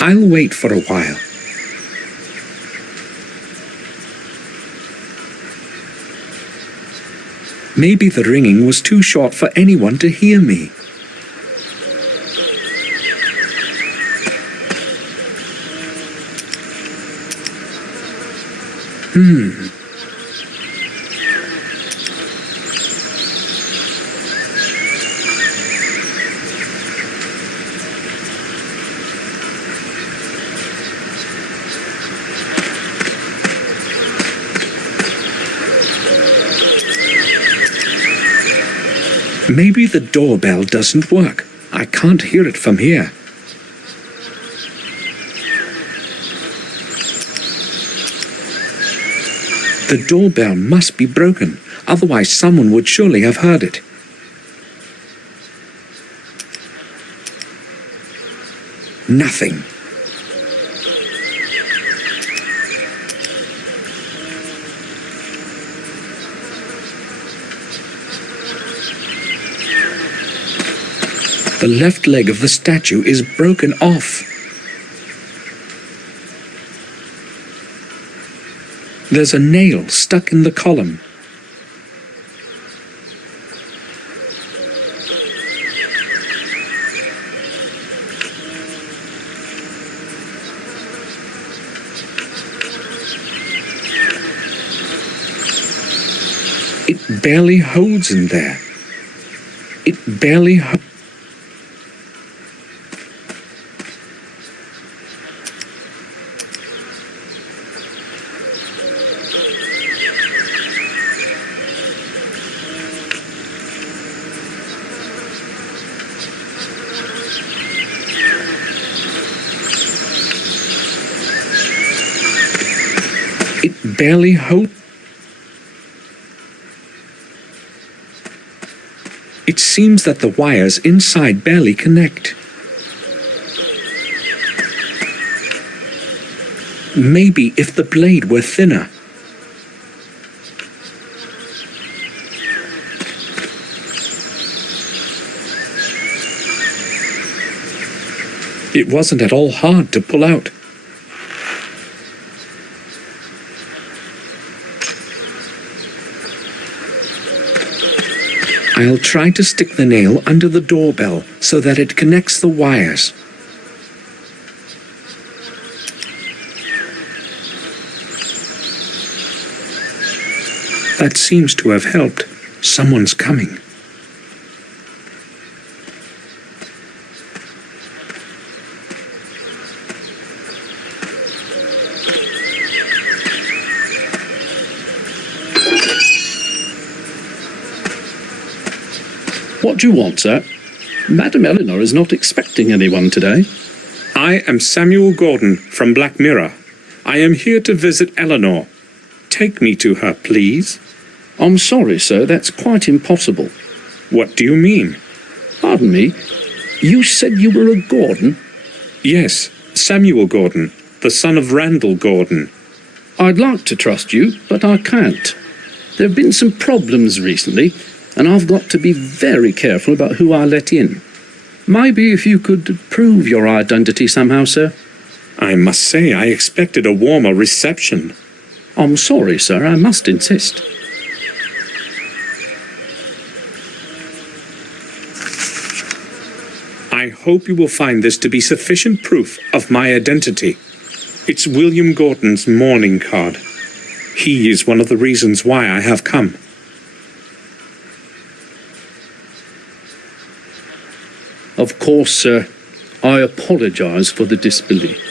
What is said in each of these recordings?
I'll wait for a while. Maybe the ringing was too short for anyone to hear me. Maybe the doorbell doesn't work. I can't hear it from here. The doorbell must be broken, otherwise someone would surely have heard it. Nothing. The left leg of the statue is broken off. There's a nail stuck in the column. It barely holds in there. It barely holds. It barely holds. It seems that the wires inside barely connect. Maybe if the blade were thinner. It wasn't at all hard to pull out. I'll try to stick the nail under the doorbell so that it connects the wires. That seems to have helped. Someone's coming. What do you want, sir? Madam Eleanor is not expecting anyone today. I am Samuel Gordon from Black Mirror. I am here to visit Eleanor. Take me to her, please. I'm sorry, sir, that's quite impossible. What do you mean? Pardon me, you said you were a Gordon? Yes, Samuel Gordon, the son of Randall Gordon. I'd like to trust you, but I can't. There have been some problems recently, and I've got to be very careful about who I let in. Maybe if you could prove your identity somehow, sir. I must say I expected a warmer reception. I'm sorry, sir, I must insist. I hope you will find this to be sufficient proof of my identity. It's William Gordon's mourning card. He is one of the reasons why I have come. Of course, sir. I apologise for the disbelief.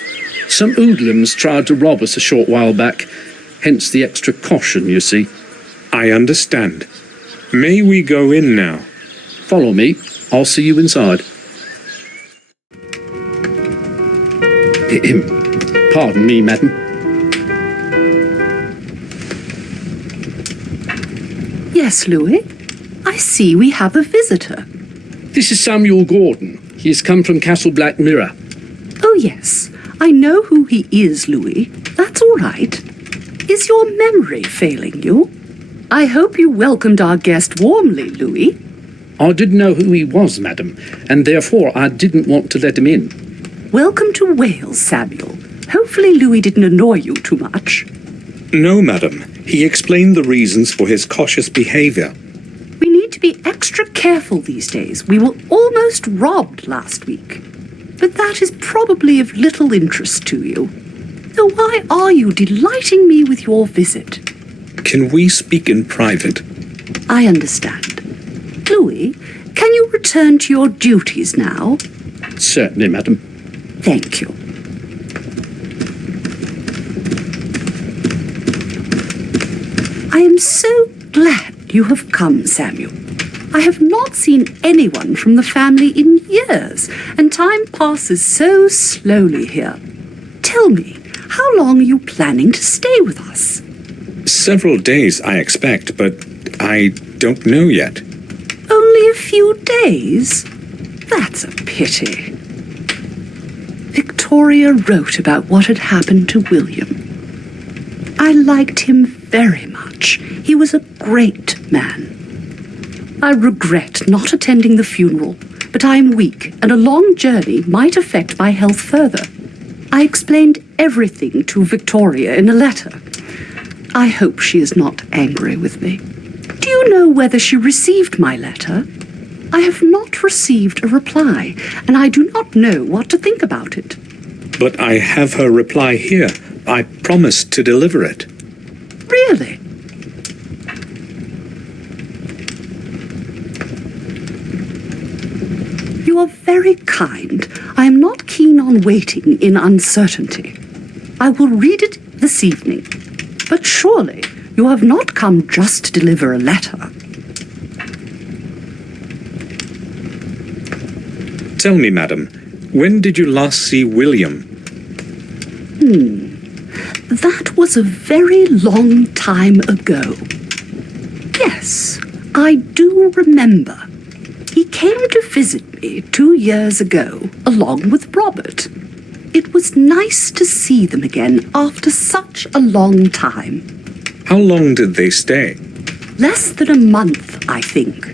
Some hoodlums tried to rob us a short while back, hence the extra caution, you see. I understand. May we go in now? Follow me. I'll see you inside. Pardon me, madam. Yes, Louis? I see we have a visitor. This is Samuel Gordon. He has come from Castle Black Mirror. Oh, yes. I know who he is, Louis. That's all right. Is your memory failing you? I hope you welcomed our guest warmly, Louis. I didn't know who he was, madam, and therefore I didn't want to let him in. Welcome to Wales, Samuel. Hopefully Louis didn't annoy you too much. No, madam. He explained the reasons for his cautious behaviour. We need to be extra careful these days. We were almost robbed last week. But that is probably of little interest to you. So why are you delighting me with your visit? Can we speak in private? I understand. Louis, can you return to your duties now? Certainly, madam. Thank you. I am so glad you have come, Samuel. I have not seen anyone from the family in years, and time passes so slowly here. Tell me, how long are you planning to stay with us? Several days, I expect, but I don't know yet. Only a few days? That's a pity. Victoria wrote about what had happened to William. I liked him very much. He was a great man. I regret not attending the funeral, but I am weak, and a long journey might affect my health further. I explained everything to Victoria in a letter. I hope she is not angry with me. Do you know whether she received my letter? I have not received a reply, and I do not know what to think about it. But I have her reply here. I promised to deliver it. Really? You are very kind. I am not keen on waiting in uncertainty. I will read it this evening. But surely you have not come just to deliver a letter. Tell me, madam, when did you last see William? That was a very long time ago. Yes, I do remember. He came to visit me 2 years ago, along with Robert. It was nice to see them again after such a long time. How long did they stay? Less than a month, I think.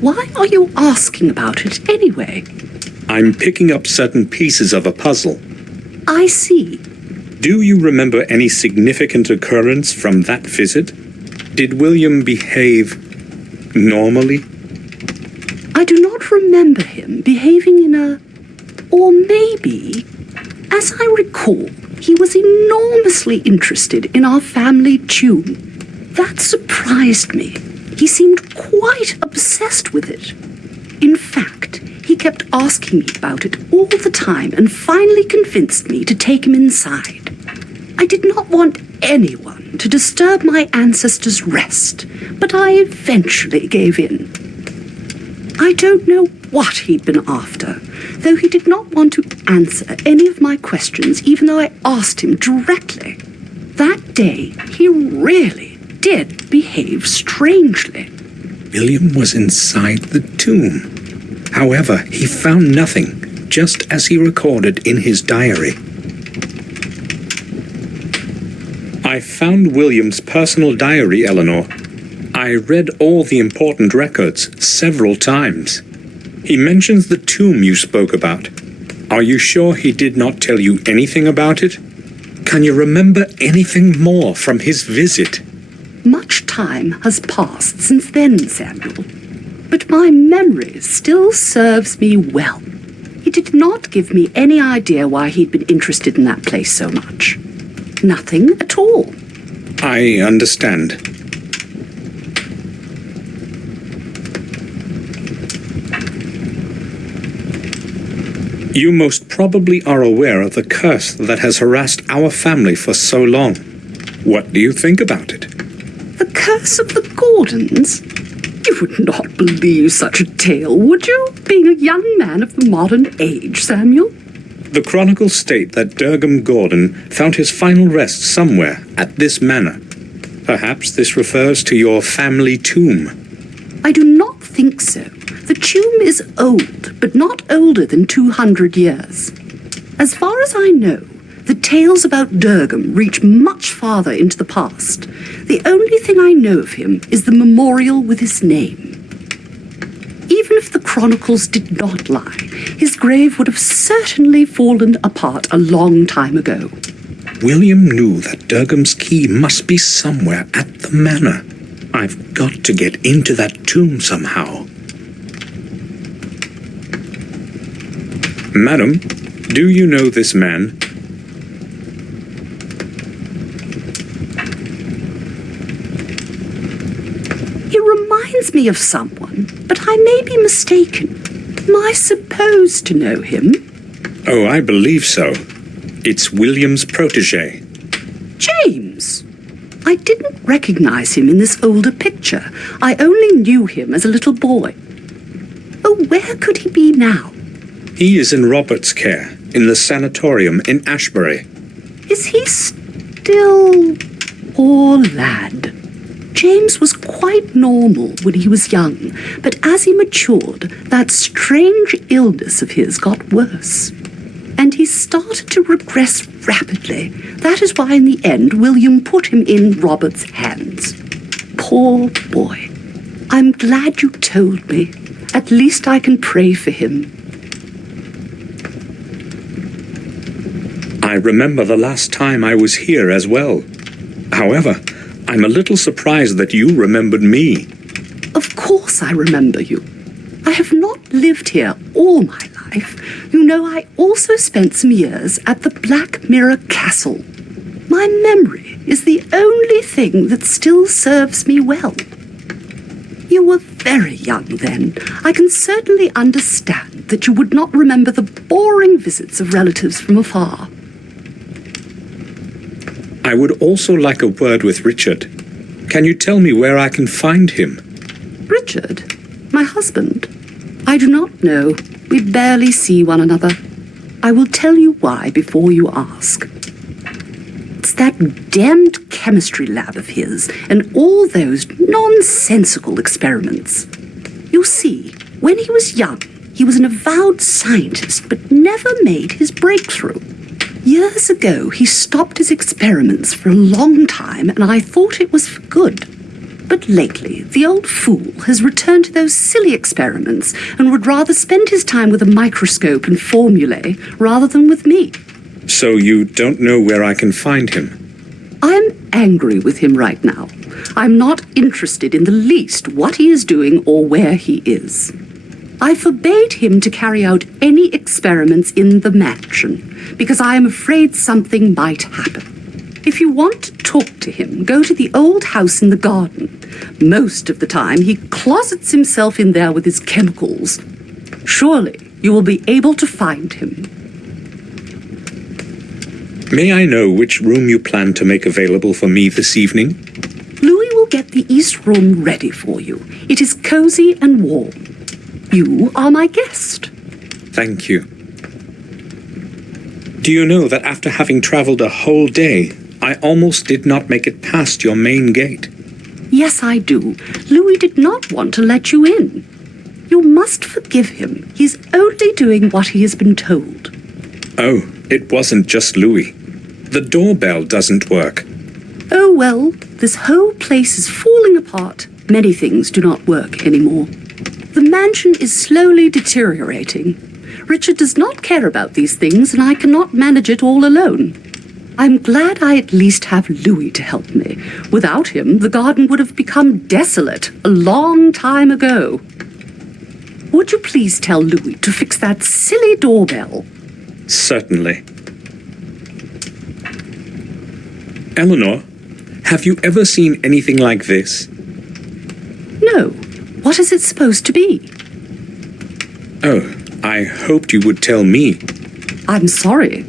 Why are you asking about it anyway? I'm picking up certain pieces of a puzzle. I see. Do you remember any significant occurrence from that visit? Did William behave normally? I do not remember him behaving in a... Or maybe, as I recall, he was enormously interested in our family tune. That surprised me. He seemed quite obsessed with it. In fact, he kept asking me about it all the time and finally convinced me to take him inside. I did not want anyone to disturb my ancestors' rest, but I eventually gave in. I don't know what he'd been after, though he did not want to answer any of my questions even though I asked him directly. That day, he really did behave strangely. William was inside the tomb. However, he found nothing, just as he recorded in his diary. I found William's personal diary, Eleanor. I read all the important records several times. He mentions the tomb you spoke about. Are you sure he did not tell you anything about it? Can you remember anything more from his visit? Much time has passed since then, Samuel. But my memory still serves me well. He did not give me any idea why he'd been interested in that place so much. Nothing at all. I understand. You most probably are aware of the curse that has harassed our family for so long. What do you think about it? The curse of the Gordons? You would not believe such a tale, would you, being a young man of the modern age, Samuel? The chronicles state that Durham Gordon found his final rest somewhere at this manor. Perhaps this refers to your family tomb. I do not think so. The tomb is old, but not older than 200 years. As far as I know, the tales about Durham reach much farther into the past. The only thing I know of him is the memorial with his name. Even even if the chronicles did not lie, his grave would have certainly fallen apart a long time ago. William knew that Dergham's key must be somewhere at the manor. I've got to get into that tomb somehow. Madam, do you know this man? He reminds me of someone, but I may be mistaken. Am I supposed to know him? Oh, I believe so. It's William's protégé. James! I didn't recognize him in this older picture. I only knew him as a little boy. Oh, where could he be now? He is in Robert's care, in the sanatorium in Ashbury. Is he still... Poor lad. James was quite normal when he was young, but as he matured, that strange illness of his got worse. And he started to regress rapidly. That is why in the end William put him in Robert's hands. Poor boy. I'm glad you told me. At least I can pray for him. I remember the last time I was here as well. However, I'm a little surprised that you remembered me. Of course I remember you. I have not lived here all my life. You know, I also spent some years at the Black Mirror Castle. My memory is the only thing that still serves me well. You were very young then. I can certainly understand that you would not remember the boring visits of relatives from afar. I would also like a word with Richard. Can you tell me where I can find him? Richard? My husband? I do not know. We barely see one another. I will tell you why before you ask. It's that damned chemistry lab of his and all those nonsensical experiments. You see, when he was young, he was an avowed scientist but never made his breakthrough. Years ago, he stopped his experiments for a long time, and I thought it was for good. But lately, the old fool has returned to those silly experiments and would rather spend his time with a microscope and formulae rather than with me. So you don't know where I can find him? I'm angry with him right now. I'm not interested in the least what he is doing or where he is. I forbade him to carry out any experiments in the mansion because I am afraid something might happen. If you want to talk to him, go to the old house in the garden. Most of the time, he closets himself in there with his chemicals. Surely you will be able to find him. May I know which room you plan to make available for me this evening? Louis will get the east room ready for you. It is cozy and warm. You are my guest. Thank you. Do you know that after having travelled a whole day, I almost did not make it past your main gate? Yes, I do. Louis did not want to let you in. You must forgive him. He's only doing what he has been told. Oh, it wasn't just Louis. The doorbell doesn't work. Oh, well, this whole place is falling apart. Many things do not work anymore. The mansion is slowly deteriorating. Richard does not care about these things, and I cannot manage it all alone. I'm glad I at least have Louis to help me. Without him, the garden would have become desolate a long time ago. Would you please tell Louis to fix that silly doorbell? Certainly. Eleanor, have you ever seen anything like this? No. What is it supposed to be? Oh, I hoped you would tell me. I'm sorry.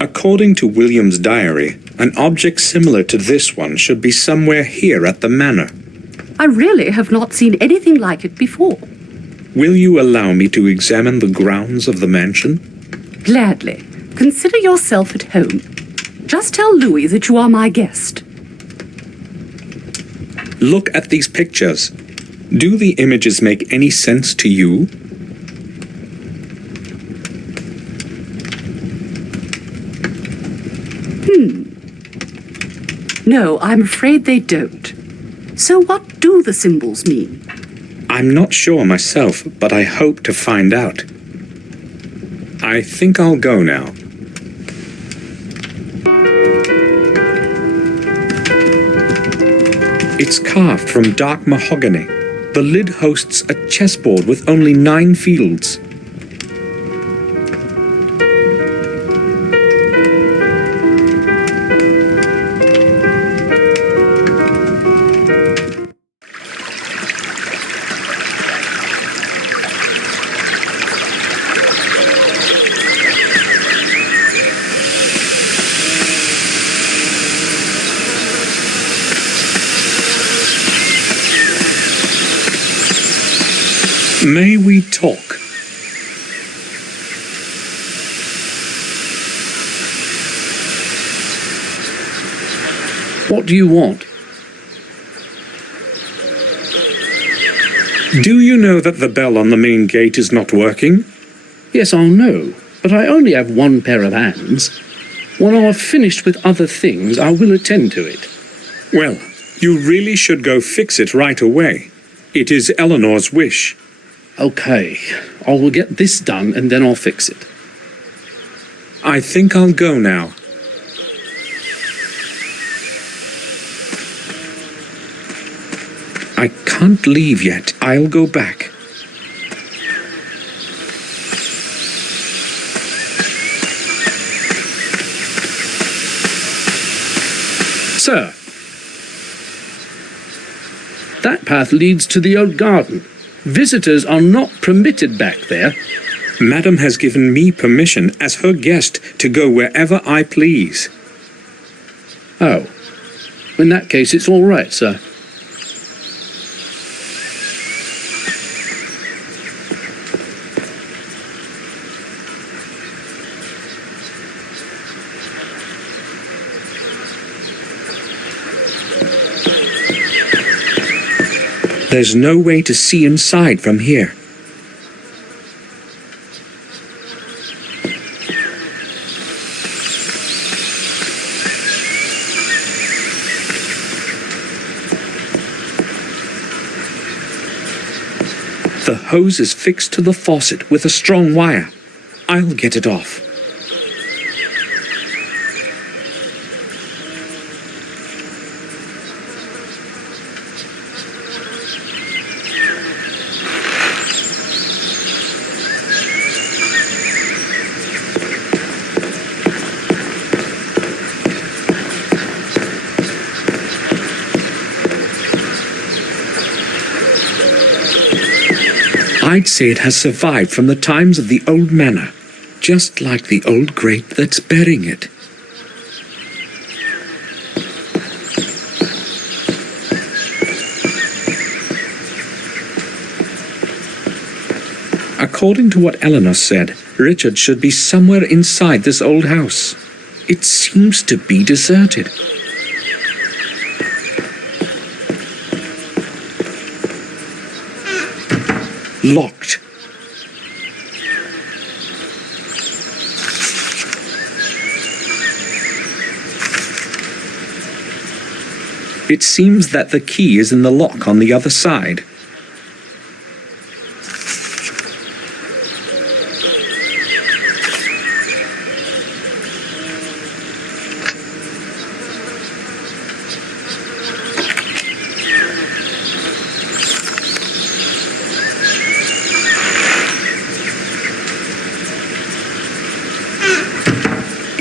According to William's diary, an object similar to this one should be somewhere here at the manor. I really have not seen anything like it before. Will you allow me to examine the grounds of the mansion? Gladly. Consider yourself at home. Just tell Louis that you are my guest. Look at these pictures. Do the images make any sense to you? No, I'm afraid they don't. So what do the symbols mean? I'm not sure myself, but I hope to find out. I think I'll go now. It's carved from dark mahogany. The lid hosts a chessboard with only 9 fields. May we talk? What do you want? Do you know that the bell on the main gate is not working? Yes, I'll know, but I only have one pair of hands. When I've finished with other things, I will attend to it. Well, you really should go fix it right away. It is Eleanor's wish. Okay, I will get this done and then I'll fix it. I think I'll go now. I can't leave yet. I'll go back. Sir, that path leads to the old garden. Visitors are not permitted back there. Madam has given me permission as her guest to go wherever I please. Oh, in that case it's all right, sir. There's no way to see inside from here. The hose is fixed to the faucet with a strong wire. I'll get it off. I'd say it has survived from the times of the old manor, just like the old grate that's bearing it. According to what Eleanor said, Richard should be somewhere inside this old house. It seems to be deserted. Locked. It seems that the key is in the lock on the other side.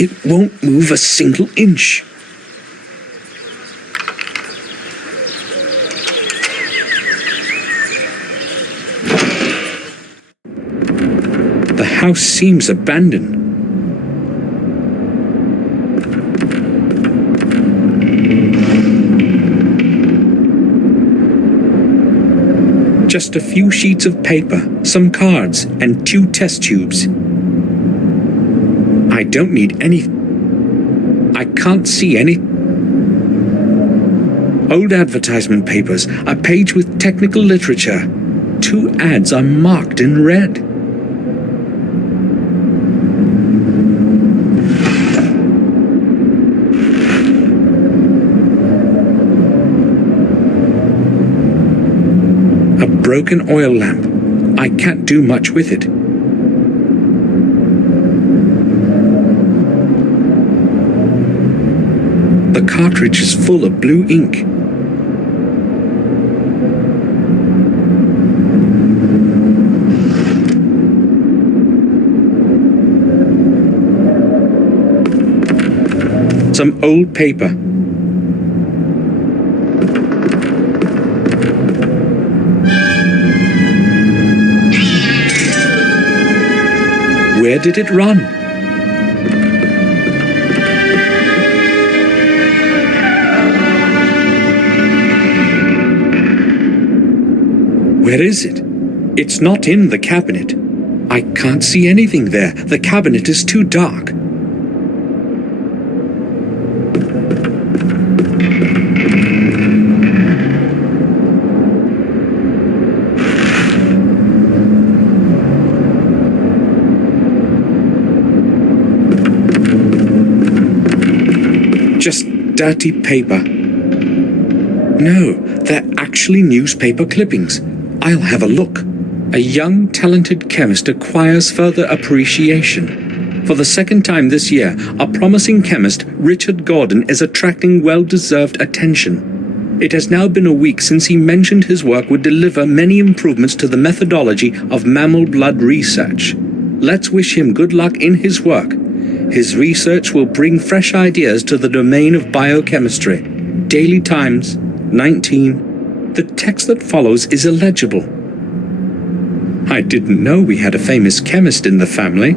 It won't move a single inch. The house seems abandoned. Just a few sheets of paper, some cards, and 2 test tubes. I don't need any. I can't see any. Old advertisement papers, a page with technical literature. 2 ads are marked in red. A broken oil lamp. I can't do much with it. The cartridge is full of blue ink. Some old paper. Where did it run? Where is it? It's not in the cabinet. I can't see anything there. The cabinet is too dark. Just dirty paper. No, they're actually newspaper clippings. I'll have a look. A young, talented chemist acquires further appreciation. For the second time this year, a promising chemist, Richard Gordon, is attracting well-deserved attention. It has now been a week since he mentioned his work would deliver many improvements to the methodology of mammal blood research. Let's wish him good luck in his work. His research will bring fresh ideas to the domain of biochemistry. Daily Times, 19. The text that follows is illegible. I didn't know we had a famous chemist in the family.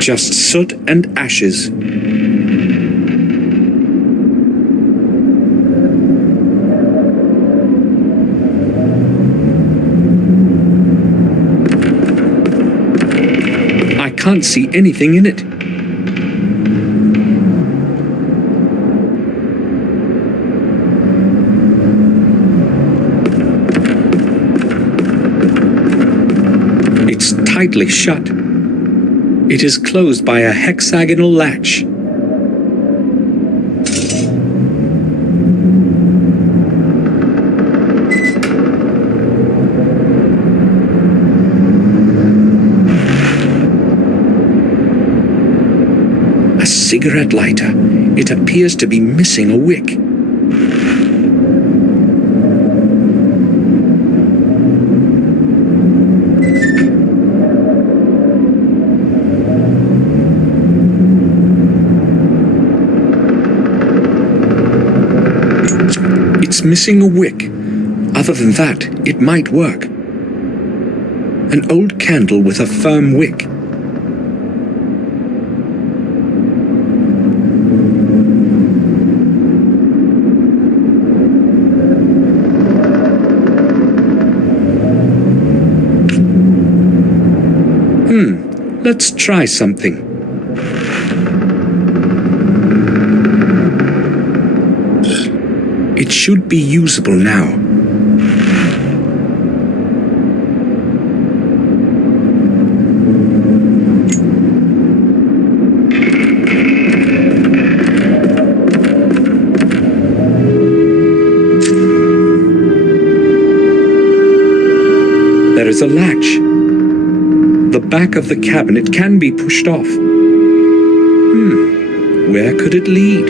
Just soot and ashes. I can't see anything in it. It's tightly shut. It is closed by a hexagonal latch. A cigarette lighter. It appears to be missing a wick. It's missing a wick. Other than that, it might work. An old candle with a firm wick. Let's try something. It should be usable now. There is a latch. The back of the cabinet can be pushed off. Where could it lead?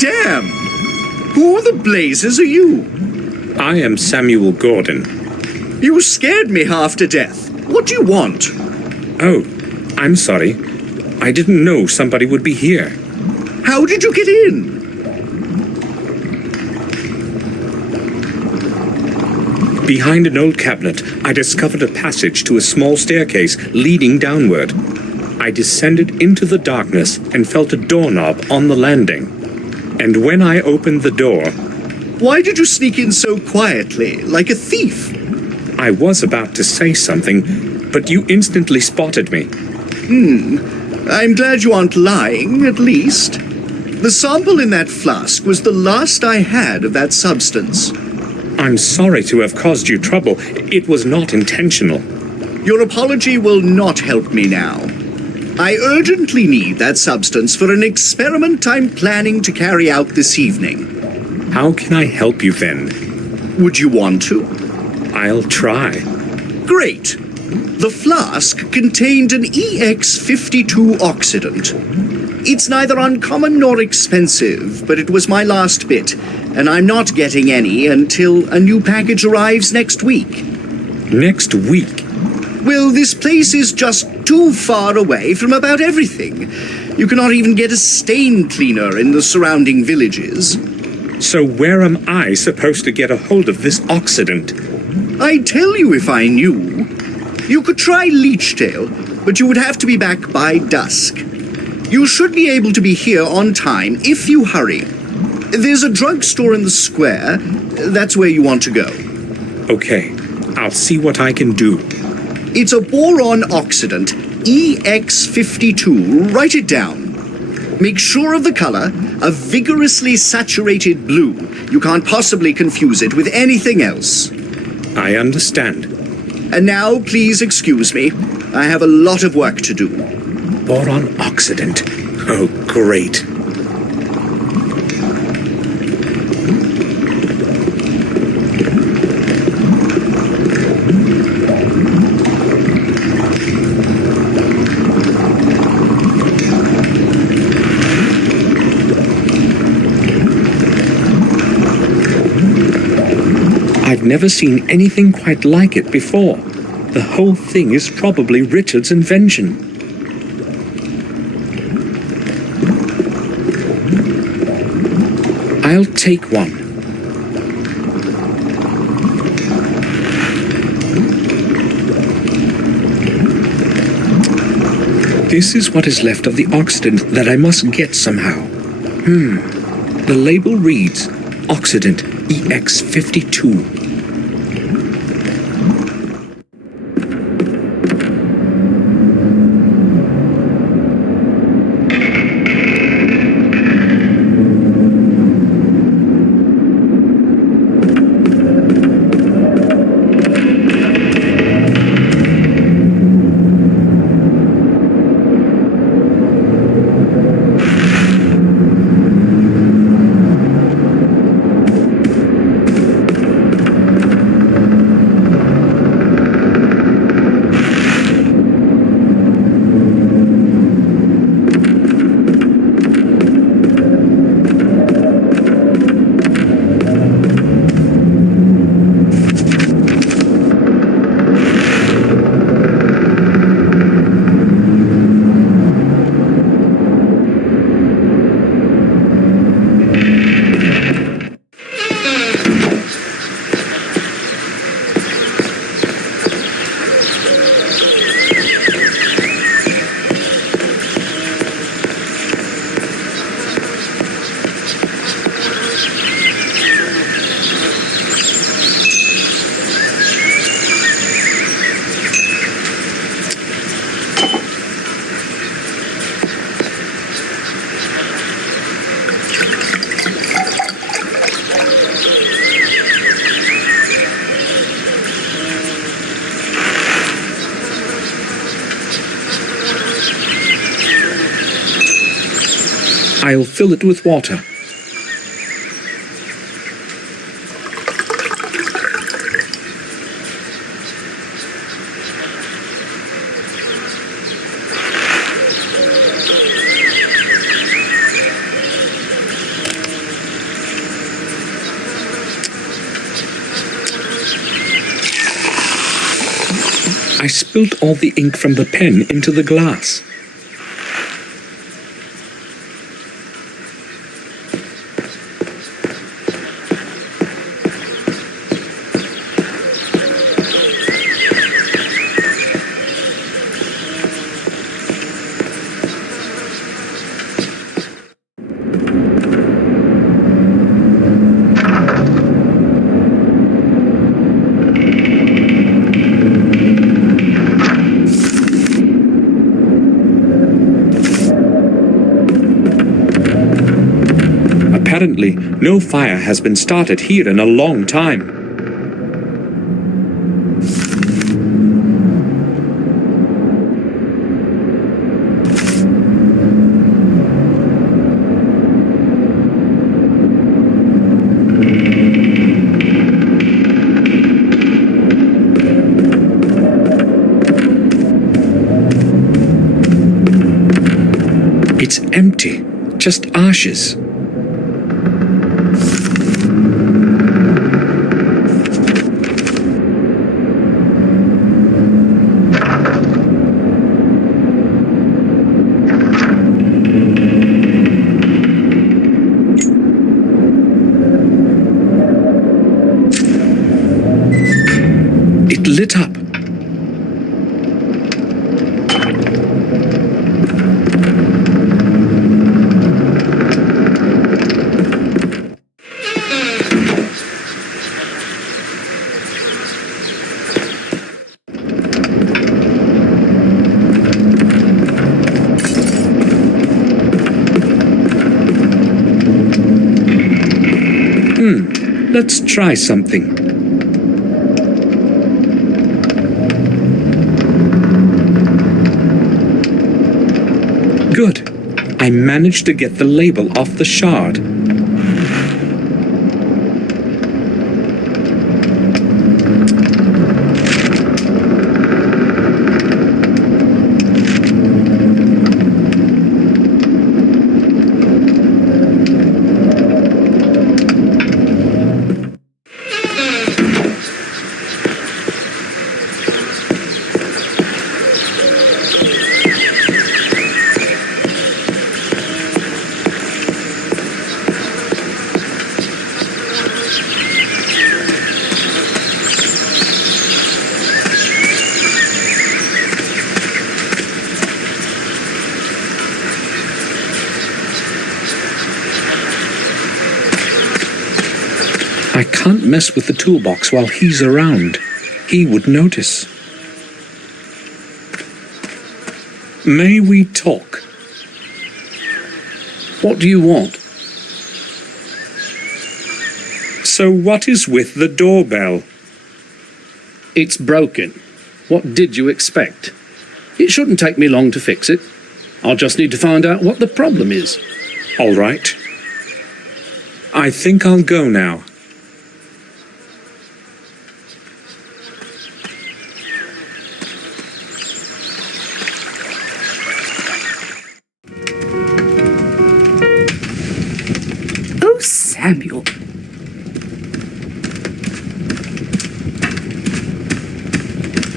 Damn! Who the blazes are you? I am Samuel Gordon. You scared me half to death. What do you want? Oh, I'm sorry. I didn't know somebody would be here. How did you get in? Behind an old cabinet, I discovered a passage to a small staircase leading downward. I descended into the darkness and felt a doorknob on the landing. And when I opened the door... Why did you sneak in so quietly, like a thief? I was about to say something, but you instantly spotted me. I'm glad you aren't lying, at least. The sample in that flask was the last I had of that substance. I'm sorry to have caused you trouble. It was not intentional. Your apology will not help me now. I urgently need that substance for an experiment I'm planning to carry out this evening. How can I help you then? Would you want to? I'll try. Great. The flask contained an EX52 oxidant. It's neither uncommon nor expensive, but it was my last bit, and I'm not getting any until a new package arrives next week. Next week? Well, this place is just too far away from about everything. You cannot even get a stain cleaner in the surrounding villages. So where am I supposed to get a hold of this oxidant? I'd tell you if I knew. You could try Leechtail, but you would have to be back by dusk. You should be able to be here on time if you hurry. There's a drugstore in the square. That's where you want to go. Okay, I'll see what I can do. It's a boron oxidant, EX52. Write it down. Make sure of the color, a vigorously saturated blue. You can't possibly confuse it with anything else. I understand. And now, please excuse me. I have a lot of work to do. Boron oxidant. Oh, great. I've never seen anything quite like it before. The whole thing is probably Richard's invention. I'll take one. This is what is left of the oxidant that I must get somehow. The label reads, Oxidant EX52. I'll fill it with water. I spilt all the ink from the pen into the glass. Apparently, no fire has been started here in a long time. empty. Just ashes. It lit up. Let's try something. Good. I managed to get the label off the shard. I can't mess with the toolbox while he's around. He would notice. May we talk? What do you want? So what is with the doorbell? It's broken. What did you expect? It shouldn't take me long to fix it. I'll just need to find out what the problem is. All right. I think I'll go now. Oh, Samuel.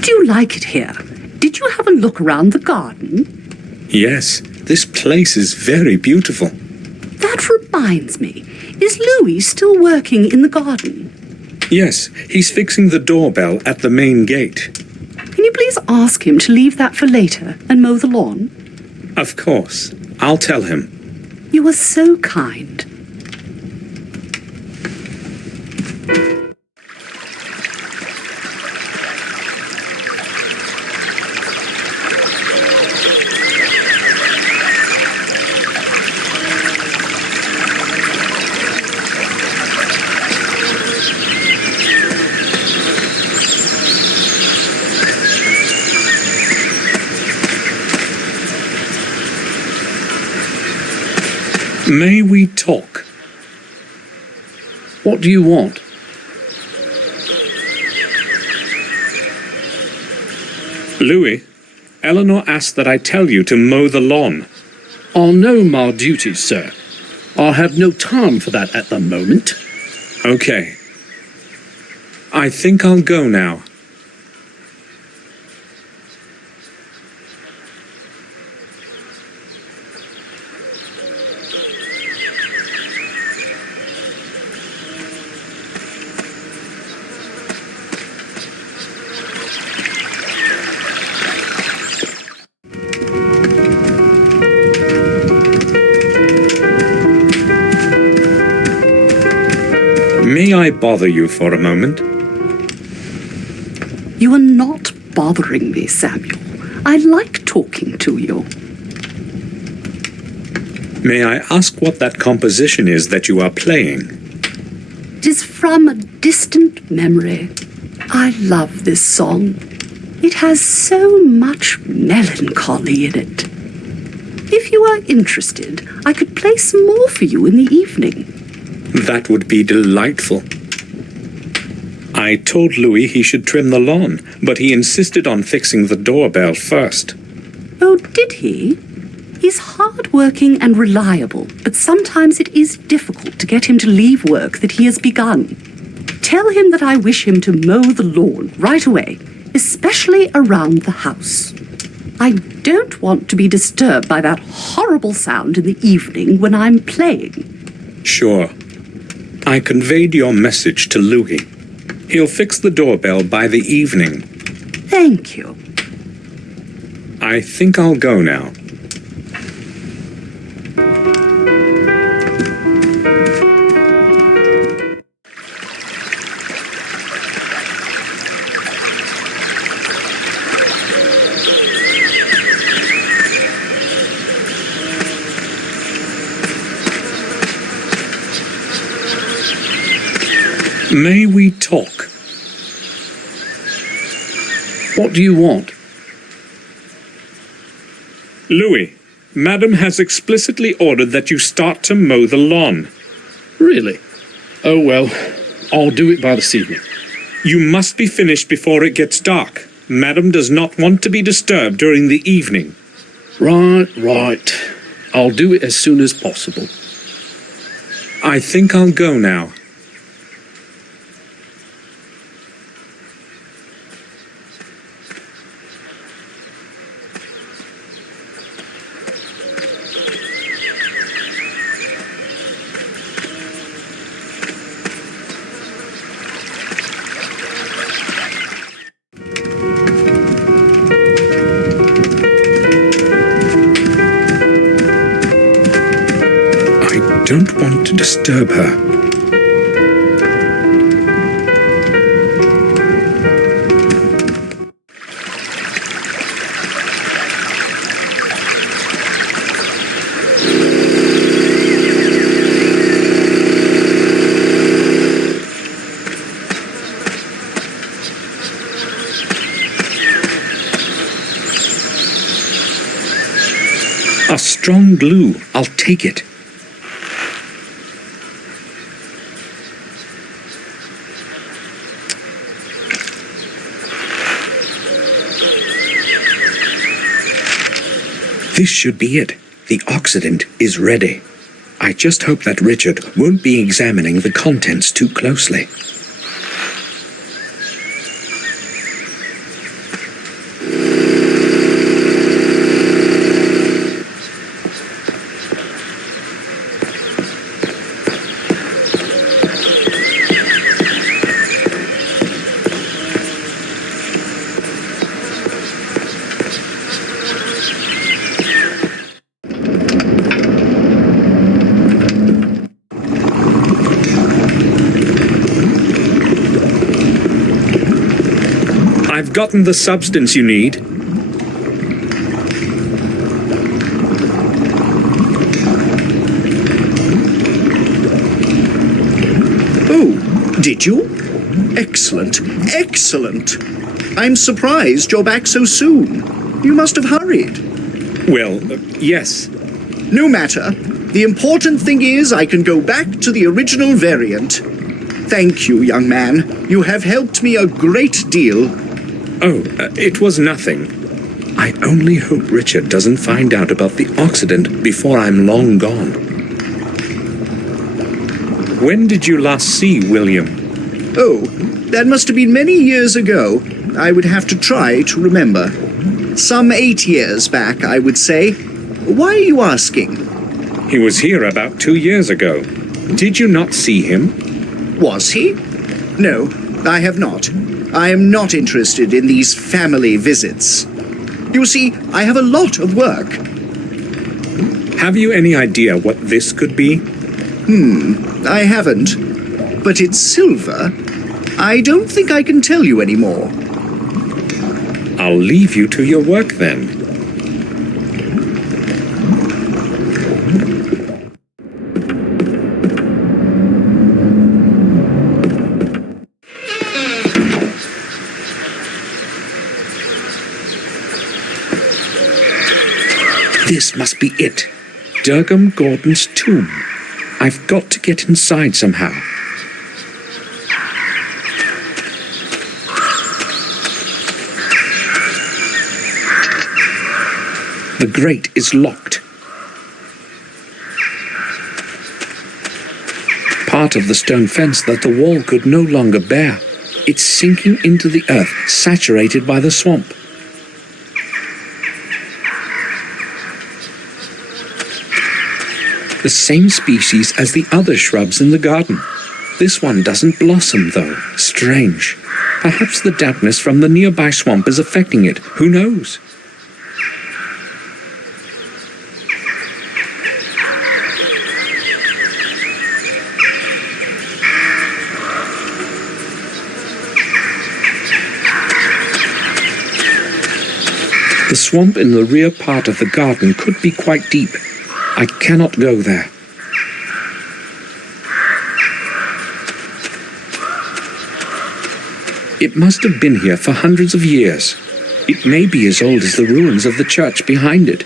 Do you like it here? Did you have a look around the garden? Yes, this place is very beautiful. That reminds me. Is Louis still working in the garden? Yes, he's fixing the doorbell at the main gate. Can you please ask him to leave that for later and mow the lawn? Of course. I'll tell him. You are so kind. May we talk? What do you want? Louis, Eleanor asked that I tell you to mow the lawn. I'll know my duties, sir. I have no time for that at the moment. Okay. I think I'll go now. May I bother you for a moment? You are not bothering me, Samuel. I like talking to you. May I ask what that composition is that you are playing? It is from a distant memory. I love this song. It has so much melancholy in it. If you are interested, I could play some more for you in the evening. That would be delightful. I told Louis he should trim the lawn, but he insisted on fixing the doorbell first. Oh, did he? He's hard-working and reliable, but sometimes it is difficult to get him to leave work that he has begun. Tell him that I wish him to mow the lawn right away, especially around the house. I don't want to be disturbed by that horrible sound in the evening when I'm playing. Sure. I conveyed your message to Louis. He'll fix the doorbell by the evening. Thank you. I think I'll go now. May we talk? What do you want? Louis, Madam has explicitly ordered that you start to mow the lawn. Really? Oh, well, I'll do it by this evening. You must be finished before it gets dark. Madam does not want to be disturbed during the evening. Right. I'll do it as soon as possible. I think I'll go now. I don't want to disturb her. A strong glue. I'll take it. This should be it. The oxidant is ready. I just hope that Richard won't be examining the contents too closely. I've gotten the substance you need. Oh, did you? Excellent. I'm surprised you're back so soon. You must have hurried. Well, yes. No matter. The important thing is I can go back to the original variant. Thank you, young man. You have helped me a great deal. Oh, it was nothing. I only hope Richard doesn't find out about the oxidant before I'm long gone. When did you last see William? Oh, that must have been many years ago. I would have to try to remember. Some 8 years back, I would say. Why are you asking? He was here about 2 years ago. Did you not see him? Was he? No, I have not. I am not interested in these family visits. You see, I have a lot of work. Have you any idea what this could be? I haven't. But it's silver. I don't think I can tell you anymore. I'll leave you to your work then. This must be it. Durham Gordon's tomb. I've got to get inside somehow. The grate is locked. part of the stone fence that the wall could no longer bear. It's sinking into the earth, saturated by the swamp. The same species as the other shrubs in the garden. This one doesn't blossom, though. Strange. Perhaps the dampness from the nearby swamp is affecting it. Who knows? The swamp in the rear part of the garden could be quite deep. I cannot go there. It must have been here for hundreds of years. It may be as old as the ruins of the church behind it.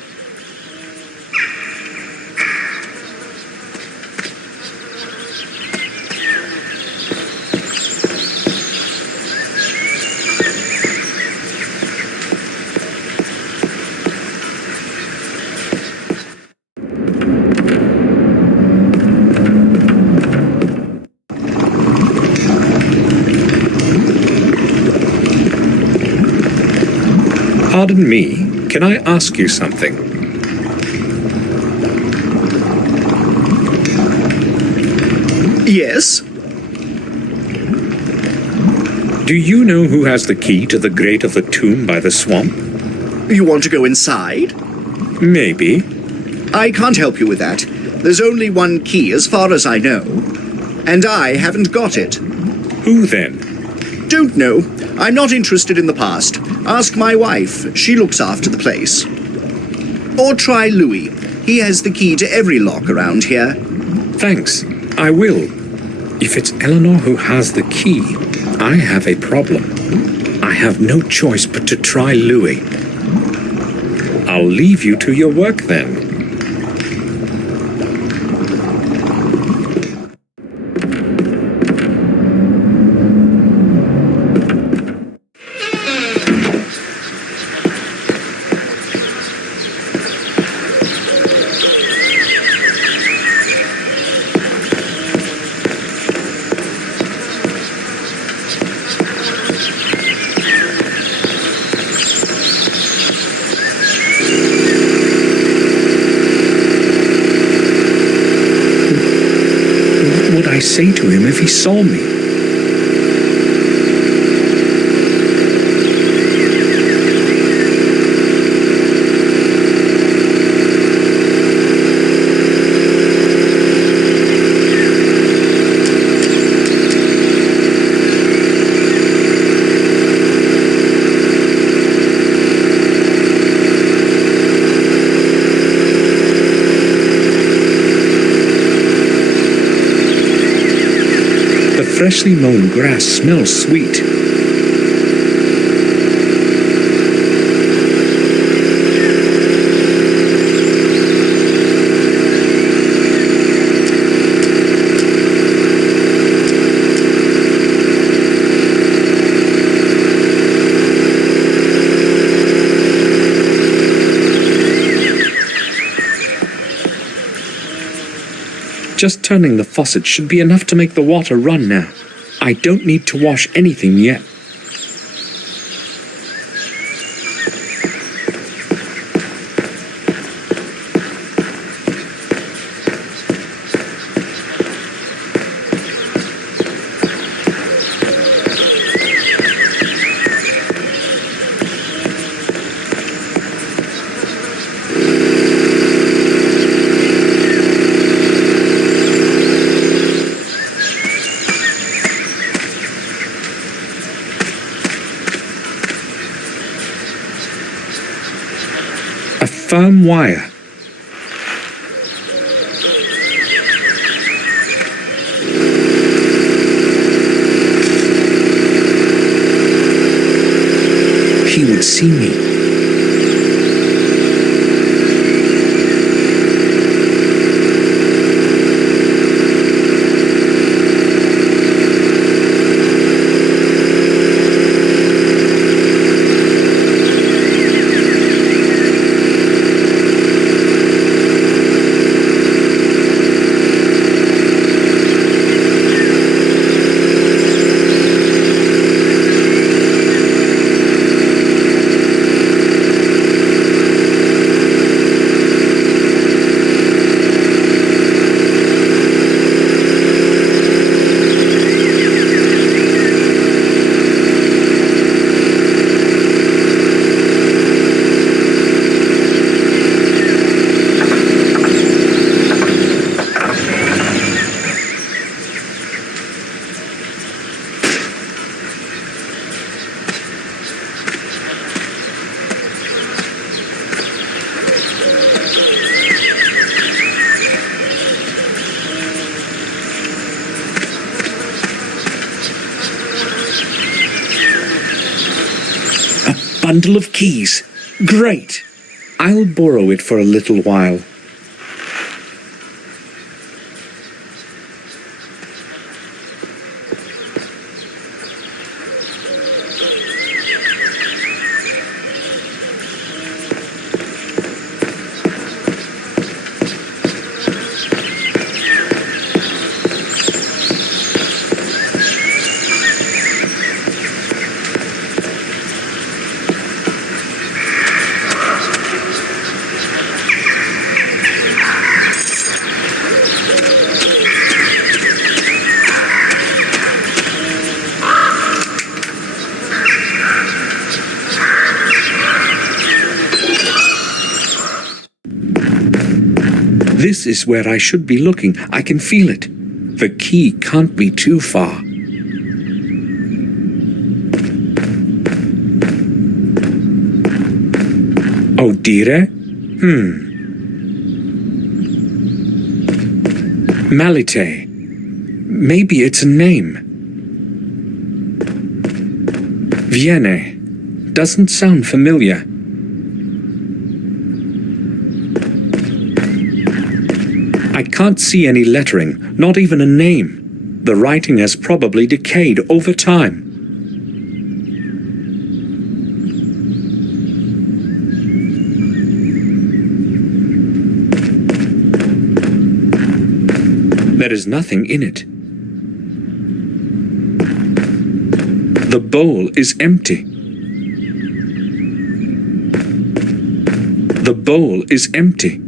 Pardon me, can I ask you something? Yes? Do you know who has the key to the grate of the tomb by the swamp? You want to go inside? Maybe. I can't help you with that. There's only one key as far as I know. And I haven't got it. Who then? Don't know. I'm not interested in the past. Ask my wife. She looks after the place. Or try Louis. He has the key to every lock around here. Thanks, I will. If it's Eleanor who has the key, I have a problem. I have no choice but to try Louis. I'll leave you to your work then. What would I say to him if he saw me? The freshly mown grass smells sweet. Just turning the faucet should be enough to make the water run now. I don't need to wash anything yet. A firm wire. He would see me. bundle of keys. Great. I'll borrow it for a little while. This is where I should be looking. I can feel it. The key can't be too far. Oh, dire? Malite. Maybe it's a name. Viene. Doesn't sound familiar. I can't see any lettering, not even a name. The writing has probably decayed over time. There is nothing in it. The bowl is empty. The bowl is empty.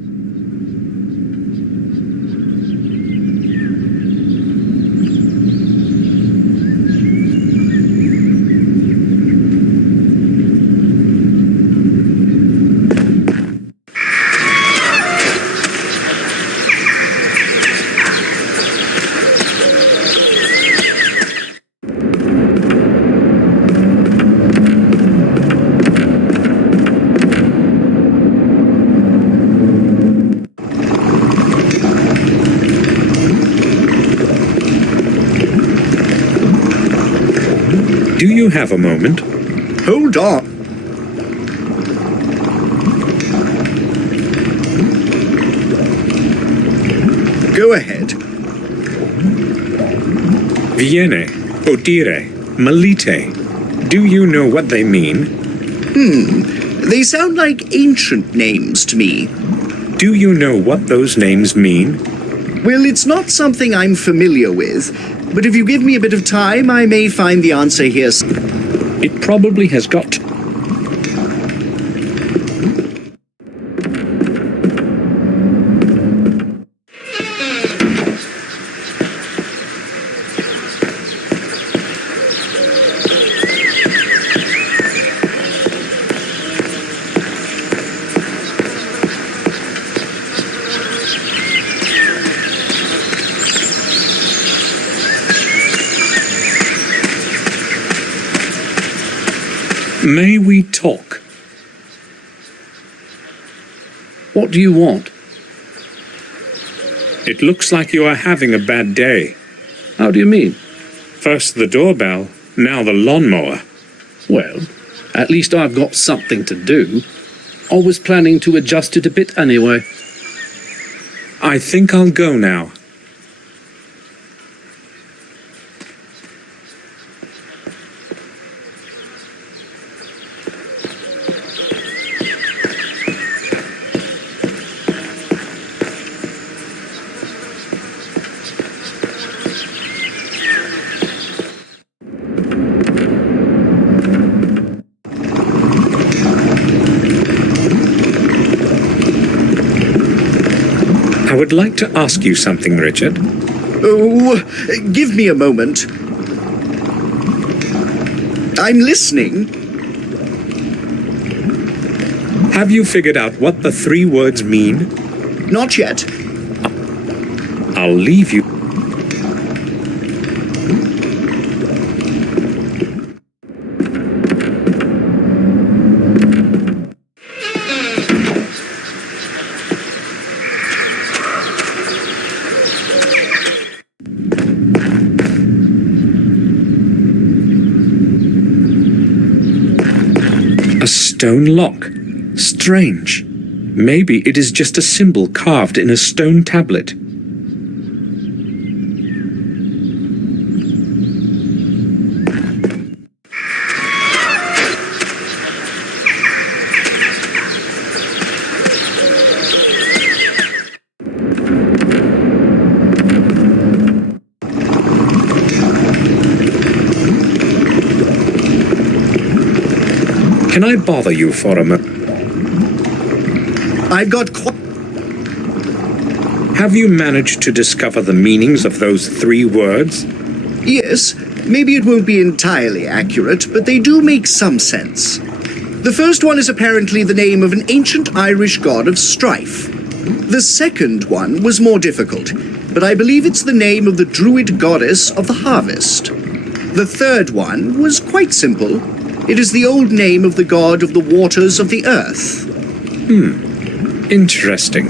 Do you have a moment? Hold on. Go ahead. Viene, Odire, Malite. Do you know what they mean? They sound like ancient names to me. Do you know what those names mean? Well, it's not something I'm familiar with, but if you give me a bit of time, I may find the answer here. It probably has got... May we talk? What do you want? It looks like you are having a bad day. How do you mean? First the doorbell, now the lawnmower. Well, at least I've got something to do. I was planning to adjust it a bit anyway. I think I'll go now. I would like to ask you something, Richard. Oh, give me a moment. I'm listening. Have you figured out what the 3 words mean? Not yet. I'll leave you. A A stone lock. Strange. Maybe it is just a symbol carved in a stone tablet. Can I bother you for a moment? I've got Have you managed to discover the meanings of those 3 words? Yes, maybe it won't be entirely accurate, but they do make some sense. The first one is apparently the name of an ancient Irish god of strife. The second one was more difficult, but I believe it's the name of the druid goddess of the harvest. The third one was quite simple. It is the old name of the god of the waters of the earth. Interesting.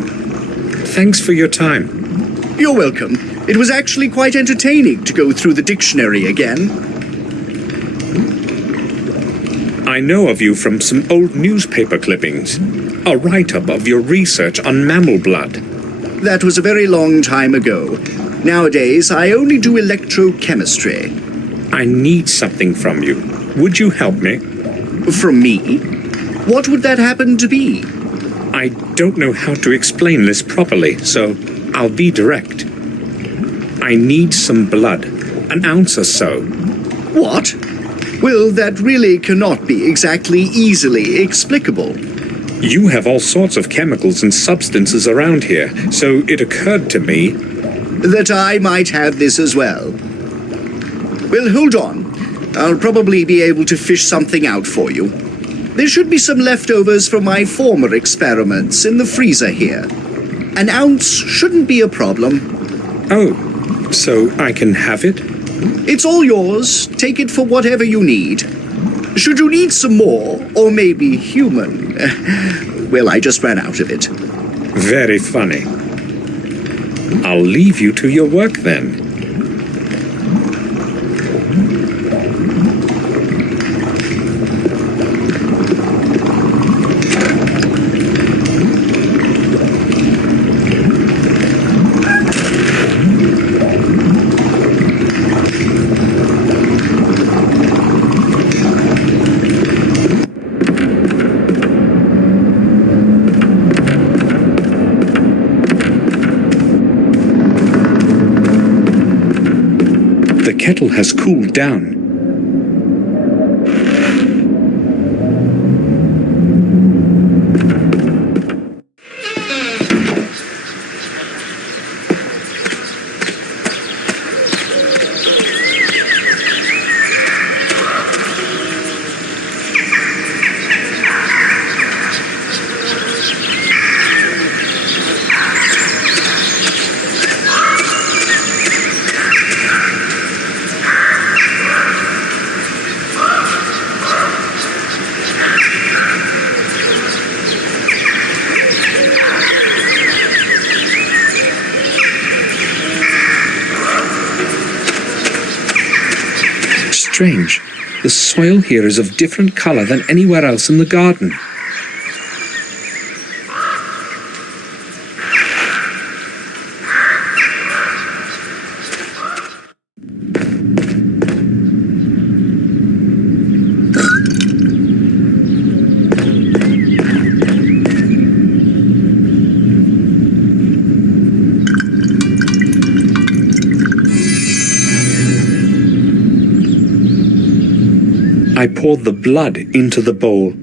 Thanks for your time. You're welcome. It was actually quite entertaining to go through the dictionary again. I know of you from some old newspaper clippings. A write-up of your research on mammal blood. That was a very long time ago. Nowadays, I only do electrochemistry. I need something from you. Would you help me? From me? What would that happen to be? I don't know how to explain this properly, so I'll be direct. I need some blood, an ounce or so. What? Well, that really cannot be exactly easily explicable. You have all sorts of chemicals and substances around here, so it occurred to me... That I might have this as well. Well, hold on. I'll probably be able to fish something out for you. There should be some leftovers from my former experiments in the freezer here. An ounce shouldn't be a problem. Oh, so I can have it? It's all yours. Take it for whatever you need. Should you need some more, or maybe human? Well, I just ran out of it. Very funny. I'll leave you to your work then. The kettle has cooled down. Strange. The soil here is of different color than anywhere else in the garden. I poured the blood into the bowl.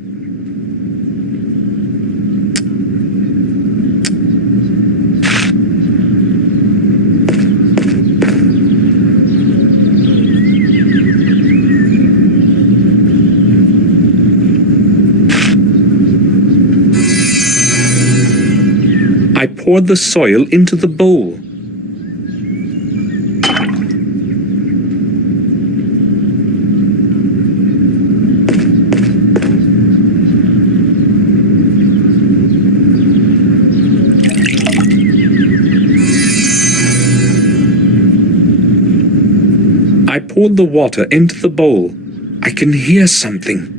I poured the soil into the bowl. I poured the water into the bowl. I can hear something.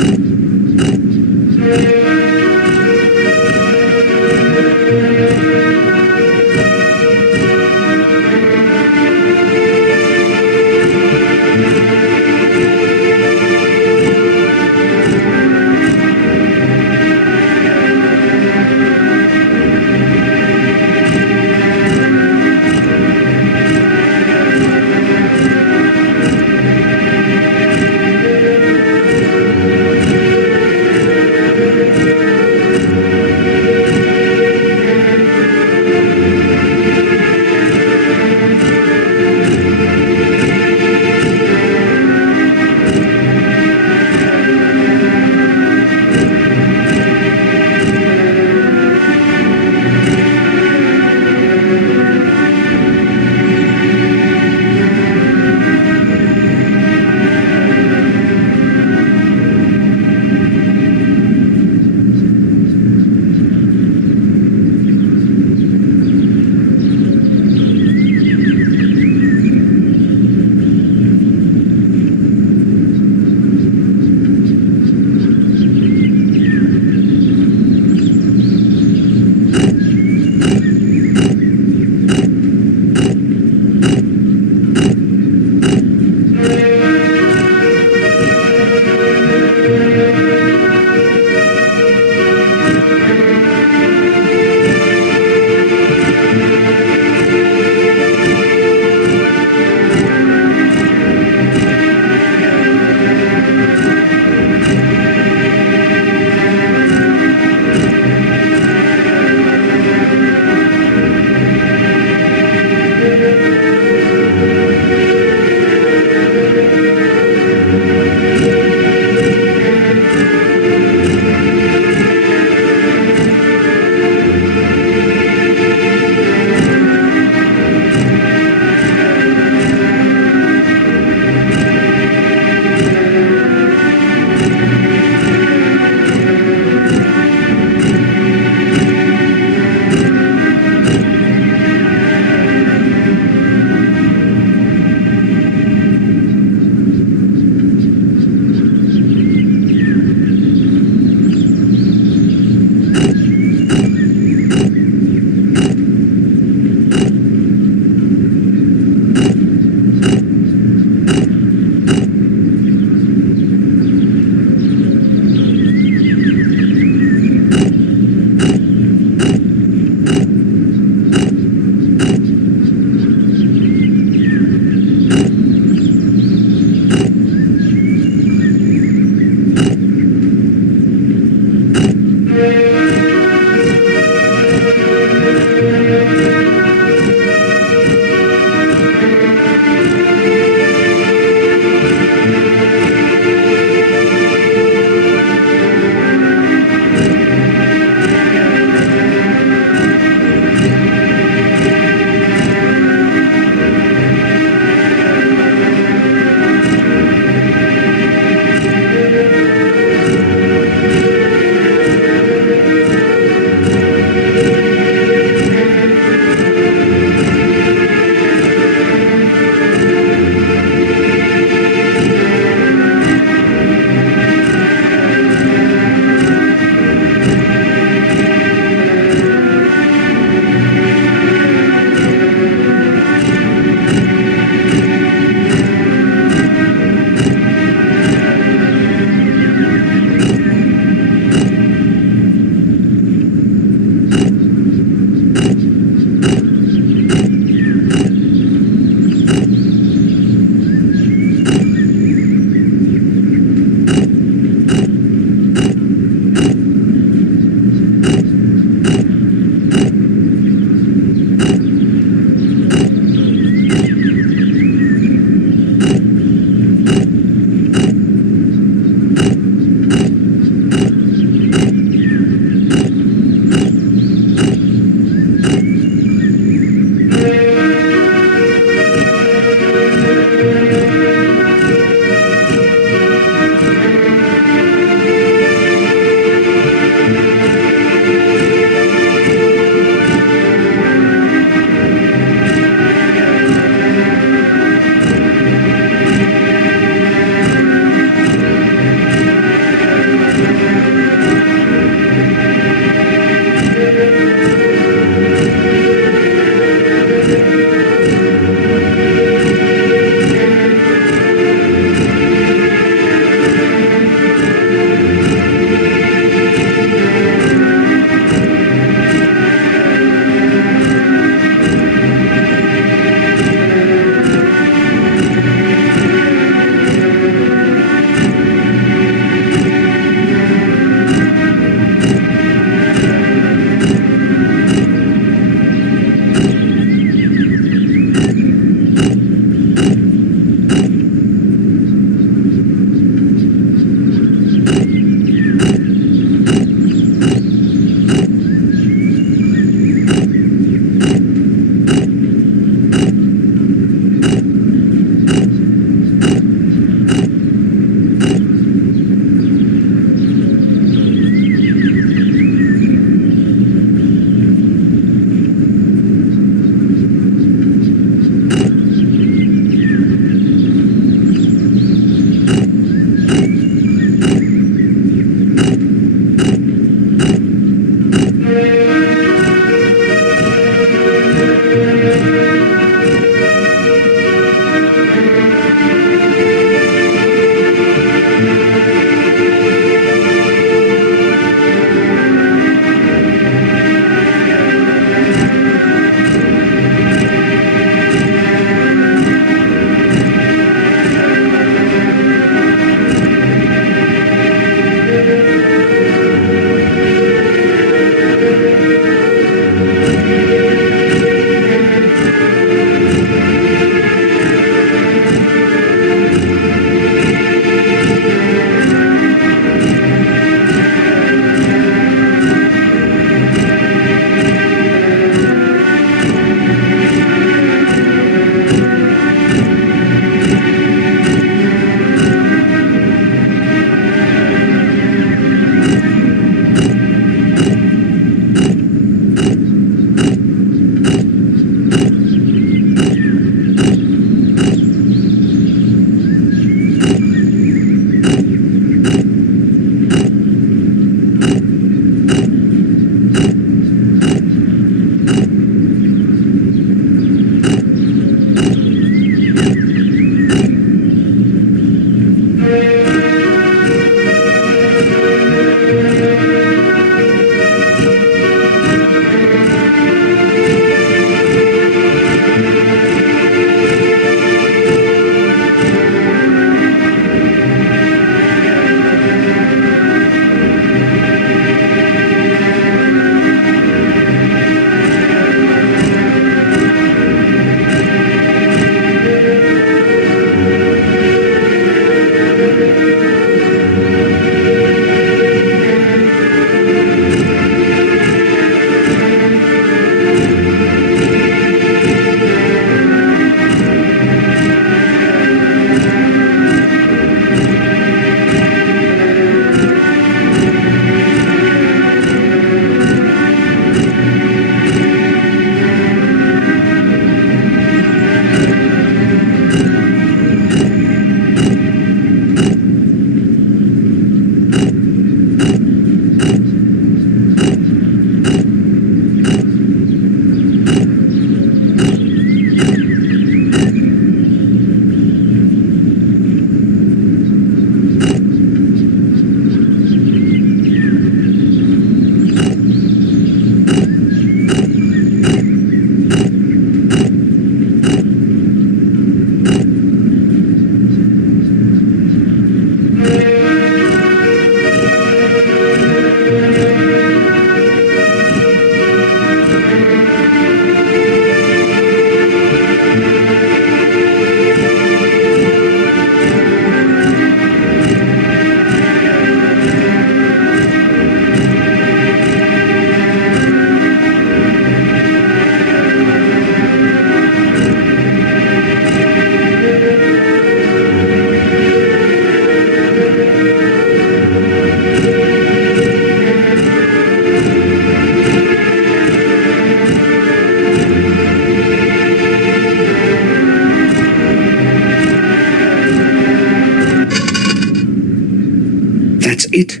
it.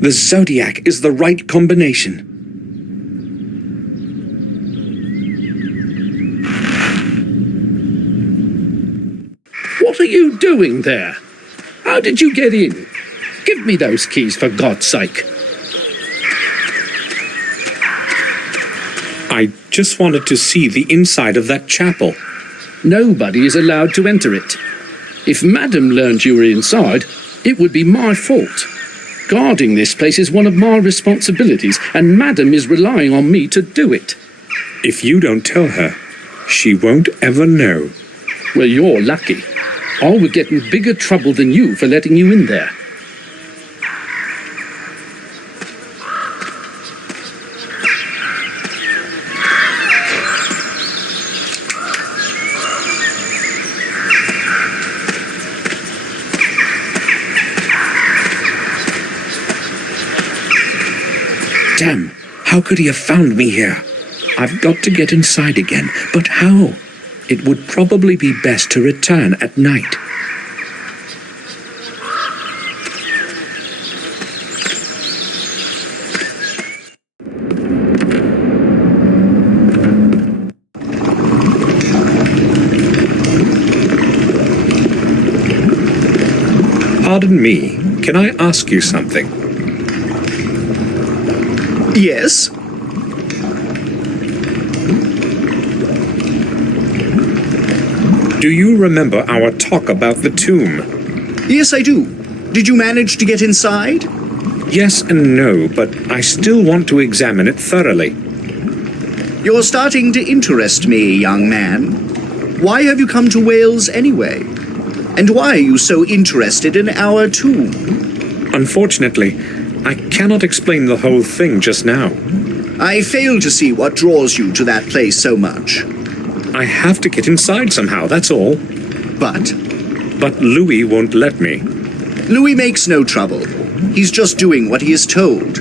The Zodiac is the right combination. What are you doing there? How did you get in? Give me those keys, for God's sake. I just wanted to see the inside of that chapel. Nobody is allowed to enter it. If Madam learned you were inside, it would be my fault. Guarding this place is one of my responsibilities, and Madam is relying on me to do it. If you don't tell her, she won't ever know. Well, you're lucky. I would get in bigger trouble than you for letting you in there. Damn, how could he have found me here? I've got to get inside again, but how? It would probably be best to return at night. Pardon me, can I ask you something? Yes? Do you remember our talk about the tomb? Yes, I do. Did you manage to get inside? Yes and no, but I still want to examine it thoroughly. You're starting to interest me, young man. Why have you come to Wales anyway? And why are you so interested in our tomb? Unfortunately, I cannot explain the whole thing just now. I fail to see what draws you to that place so much. I have to get inside somehow, that's all. But But Louis won't let me. Louis makes no trouble. He's just doing what he is told.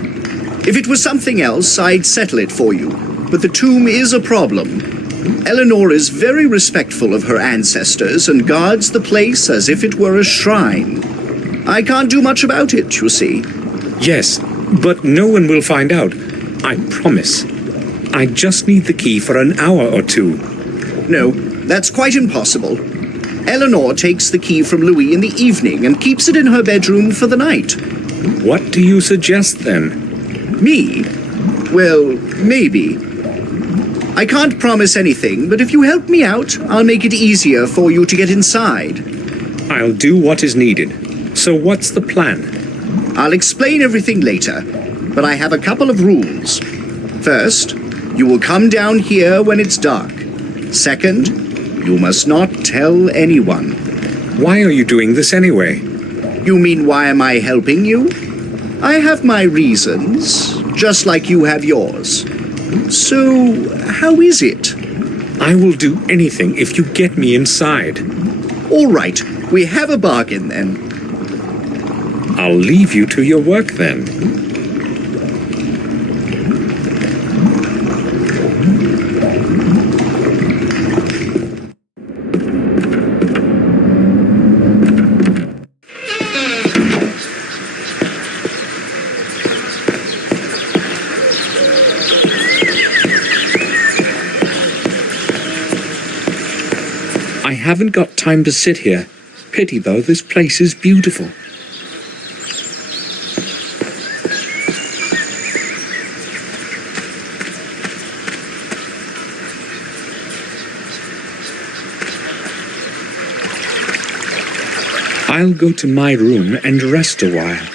If it was something else, I'd settle it for you. But the tomb is a problem. Eleanor is very respectful of her ancestors and guards the place as if it were a shrine. I can't do much about it, you see. Yes, but no one will find out. I promise. I just need the key for an hour or two. No, that's quite impossible. Eleanor takes the key from Louis in the evening and keeps it in her bedroom for the night. What do you suggest then? Me? Well, maybe. I can't promise anything, but if you help me out, I'll make it easier for you to get inside. I'll do what is needed. So what's the plan? I'll explain everything later, but I have a couple of rules. First, you will come down here when it's dark. Second, you must not tell anyone. Why are you doing this anyway? You mean why am I helping you? I have my reasons, just like you have yours. So, how is it? I will do anything if you get me inside. All right, we have a bargain then. I'll leave you to your work then. I haven't got time to sit here. Pity though, this place is beautiful. I'll go to my room and rest a while.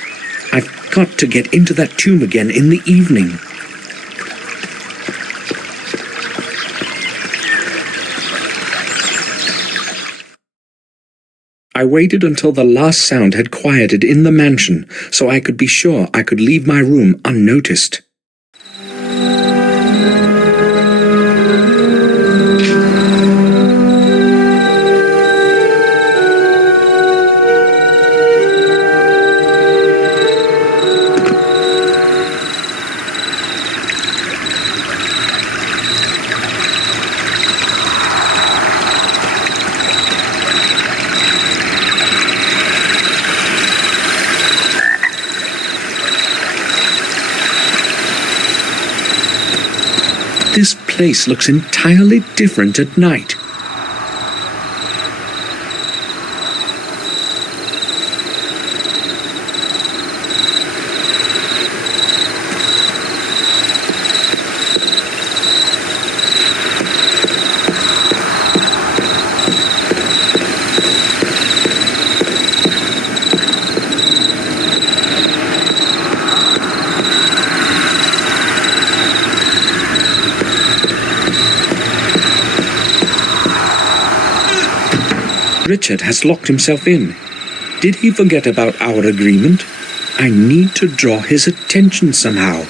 I've got to get into that tomb again in the evening. I waited until the last sound had quieted in the mansion so I could be sure I could leave my room unnoticed. This place looks entirely different at night. Richard has locked himself in. Did he forget about our agreement? I need to draw his attention somehow.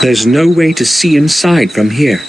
There's no way to see inside from here.